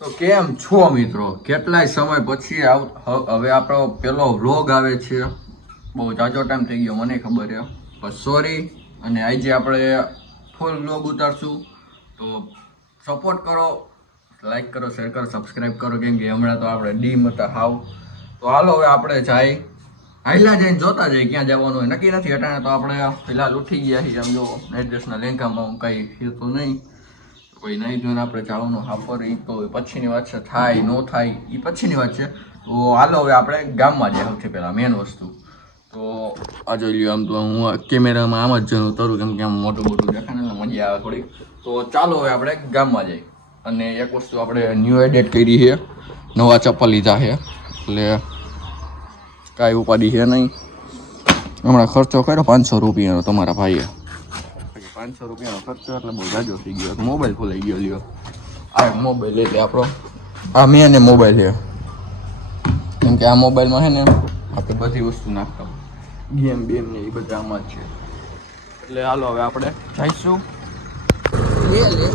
તો કેમ છો મિત્રો? કેટલાય સમય પછી હવે આપણો પેલો વ્લોગ આવે છે. બહુ જાજો ટાઈમ થઈ ગયો, મને ખબર છે. પણ સોરી અને આજે આપણે ફૂલ વ્લોગ ઉતારશું. તો સપોર્ટ કરો લાઈક કરો શેર કરો સબસ્ક્રાઈબ કરો, કેમ કે હમણાં તો આપણે ડીમ હતા હાવ. તો હાલો હવે આપણે જાય. હાઈલા જઈને જોતા જઈએ, ક્યાં જવાનું હોય. નક્કી નથી અટાણે તો આપણે ફિલહાલ ઉઠી ગયા છીએ, આમ જો એડ્રેસના લેંકામાં કંઈ થયું નહીં. કોઈ નહીં જોઈને આપણે જવાનું હાફર એ તો પછીની વાત છે, થાય, ન થાય એ પછીની વાત છે. તો હાલો, હવે આપણે ગામમાં જાય સૌથી પહેલાં મેન વસ્તુ. તો આ જોઈ લ્યો, આમ તો હું કેમેરામાં આમ જ તરું કેમ કે આમ મોટું મોટું દેખાને મજા આવે થોડીક. તો ચાલો, હવે આપણે ગામમાં જઈએ. અને એક વસ્તુ આપણે ન્યૂ એડિટ કરી છે. નવા ચપ્પલ લીધા છે. એટલે કાંઈ ઉપાડી છે નહીં. હમણાં ખર્ચો કર્યો, પાંચસો રૂપિયાનો તમારા ભાઈએ. પાંચસો રૂપિયાનો ખર્ચો એટલે બહુ જાજો થઈ ગયો. મોબાઈલ ખોલાઈ ગયો લ્યો. આ મોબાઈલ એટલે આપણો, આ મેં ને મોબાઈલ છે. કેમ કે આ મોબાઈલમાં છે ને, આપણે બધી વસ્તુ નાખતા ગેમ બેમ ને એ બધા આમાં જ છે. એટલે હાલો હવે આપણે જઈશું. લે લે.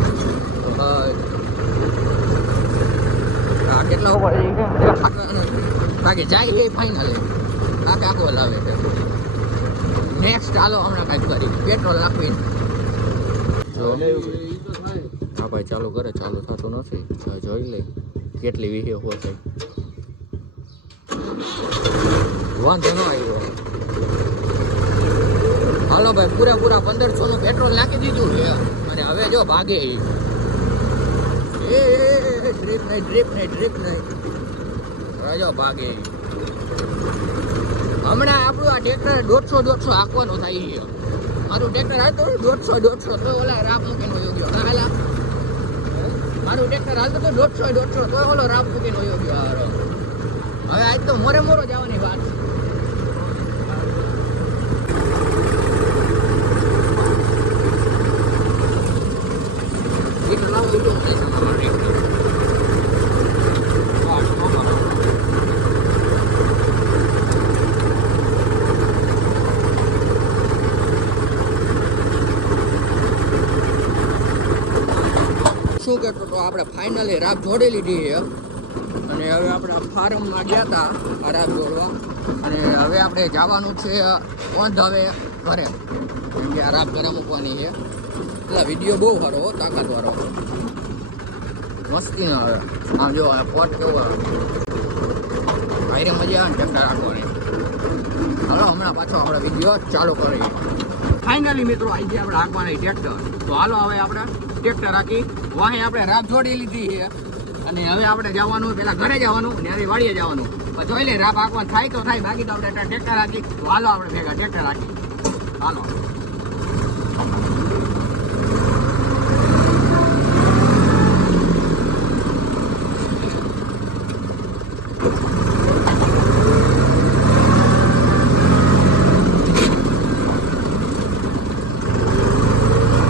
આ કેટલા ઉપર બાકી જાય એ ફાઇનલ આ કાકો લાવે છે. નેક્સ્ટ ચાલો હમણાં કાંઈક કરી પેટ્રોલ નાખીને. હા ભાઈ ચાલુ કરે, ચાલુ થતું નથી. જોઈ લે કેટલી વિહે હોય વાંધો ન આવ્યો. હાલો ભાઈ, પૂરેપૂરા પંદરસો નું પેટ્રોલ નાખી દીધું. છે અને હવે જો ભાગે. એ ડ્રીપ નહીં ડ્રીપ નહીં ડ્રીપ નહીં હવે જો ભાગે. હમણાં આપણું આ ટ્રેક્ટર દોઢસો દોઢસો હાંકવાનું થાય છે. મારું ટ્રેક્ટર હાલતું દોઢસો દોઢસો, તો ઓલા રાપ મૂકીને વયો ગયો. હાલા. મારું ટ્રેક્ટર હાલતું હતું દોઢસો દોઢસો, તો ઓલો રાપ મૂકીને વયો ગયો હારો. હવે આજ તો મોરે મોરો જવાની વાત. છે. ઈટ લાવો, ઈટો મને સામાન ટ્રેક્ટર. વાહ, સામાન. શું કહેતો તો આપણે ફાઇનલી રાબ જોડી લીધી છે. અને હવે આપણે ફાર્મમાં ગયા હતા આ રાબ જોડવા. અને હવે આપણે જવાનું છે ઓંધ હવે ઘરે. કેમ કે આ રાબ ઘરે મૂકવાની છે. એટલે વીડિયો બહુ સારો તાકાતવાળો. મસ્તી ના આવે આમ જો પોટ કેવો ભાઈરે મજા આવે ને ચક્કર રાખવાની. હાલો, હમણાં પાછો આપણે વીડિયો ચાલુ કરીએ. ફાઇનલી મિત્રો આજે આપણે હાંકવાની ટ્રેક્ટર તો હાલો હવે આપણે ટ્રેક્ટર રાખી વાહે આપણે રાત જોડી લીધી છે. અને હવે આપણે જવાનું પેલા ઘરે જવાનું, ને હવે વાડીએ જવાનું. જોઈ લે રાપ હાંકવા થાય તો થાય, બાકી તો આપણે ટ્રેક્ટર રાખી તો હાલો આપણે ભેગા ટ્રેક્ટર રાખી હાલો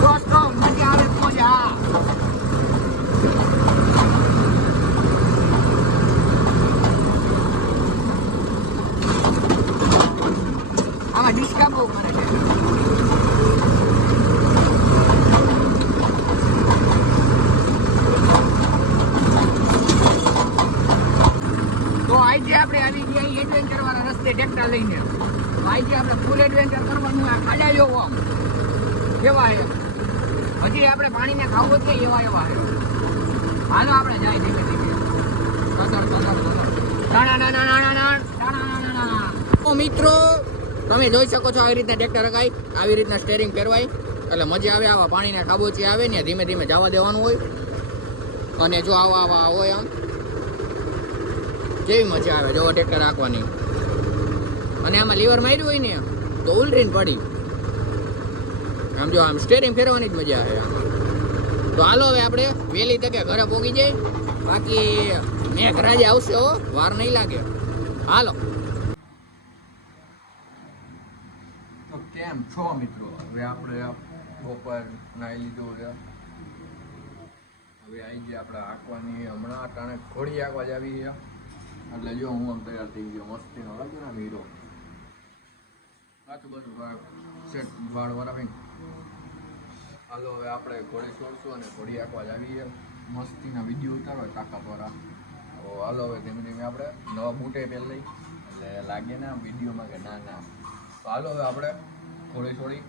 દોસ્તો મજા આવે તો મજા કરે તો આજે આપણે આવી ગયા એડવેન્ચર વાળા રસ્તે ટ્રેક્ટર લઈને. આજે આપણે ફૂલ એડવેન્ચર કરવાનું આ ખાડા જેવો આમ. કેવા છે હજી આપણે પાણીને ખાવું જ નહીં એવા એવા હાલો આપણે જાય ધીમે ધીમે. સદર, સદર, સદર. ટાણાણાણાણાણાણ, ટાણાણાણાણા. તો મિત્રો તમે જોઈ શકો છો આવી રીતના ટ્રેક્ટર રખાય આવી રીતના સ્ટેરિંગ ફેરવાય એટલે મજા આવે, આવા પાણીના ખાબોચી આવે ને ધીમે ધીમે જવા દેવાનું હોય. અને જો આવા આવા હોય આમ, કેવી મજા આવે જો ટ્રેક્ટર રાખવાની અને આમાં લીવર માર્યું હોય ને, તો ઉલટીને પડી. આમ જો આમ સ્ટેરિંગ ફેરવાની જ મજા આવે તો હાલો હવે આપણે વહેલી તકે ઘરે પહોંચી જાય બાકી મેઘરાજ આવશે હો, વાર નહીં લાગે. હાલો. કેમ? છો મિત્રો? હવે આપણે બપોર નાઈ લીધું છે. હવે આવી ગયા આપણે આંકવાની હમણાં અટાણે ઘોડી આંકવા જ આવી ગયા એટલે જો હું આમ તૈયાર થઈ ગયો, મસ્તીનો લાગ્યો ને હીરો. પાછું બધું સેટ વાળ વરાવી હાલો, હવે આપણે ઘોડી છોડશું અને ઘોડી આંકવા જ આવીએ મસ્તીના વીડિયો ઉતારવા તાકાતવાળા તો હાલો, હવે ધીમે ધીમે આપણે નવા બૂટે પહેરી એટલે લાગે ને વિડીયોમાં કે ના ના. તો હાલો, હવે આપણે થોડી થોડી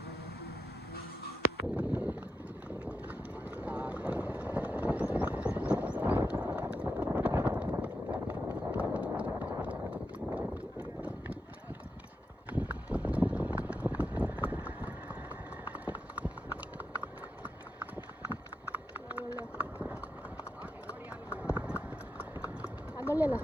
આગળ લે ના